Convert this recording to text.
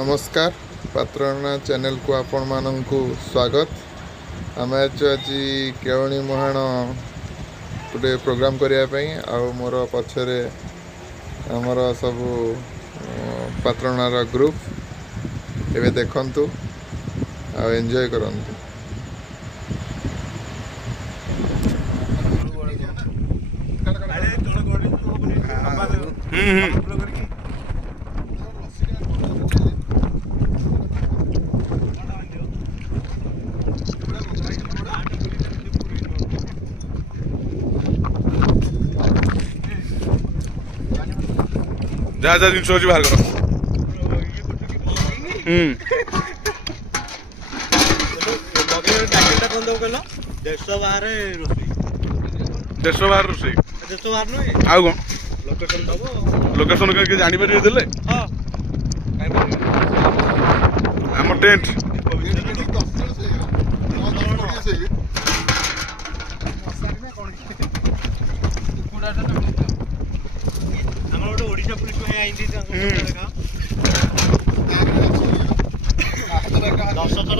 नमस्कार पात्रना चैनल को आपण मानक स्वागत। आम आज केवणी मुहाण गोटे प्रोग्राम करने मोर पछरे आमर सब पात्रनार ग्रुप एवं देखु एंजॉय करंतु। जहाँ जहाँ जिन सोच बाहर करो। देश बाहर रोषे देश बाहर नुहे आउ कौन लोकेशन दब लोकेशन के जापर देले हाँ आम टेंट ओडिशा पुलिस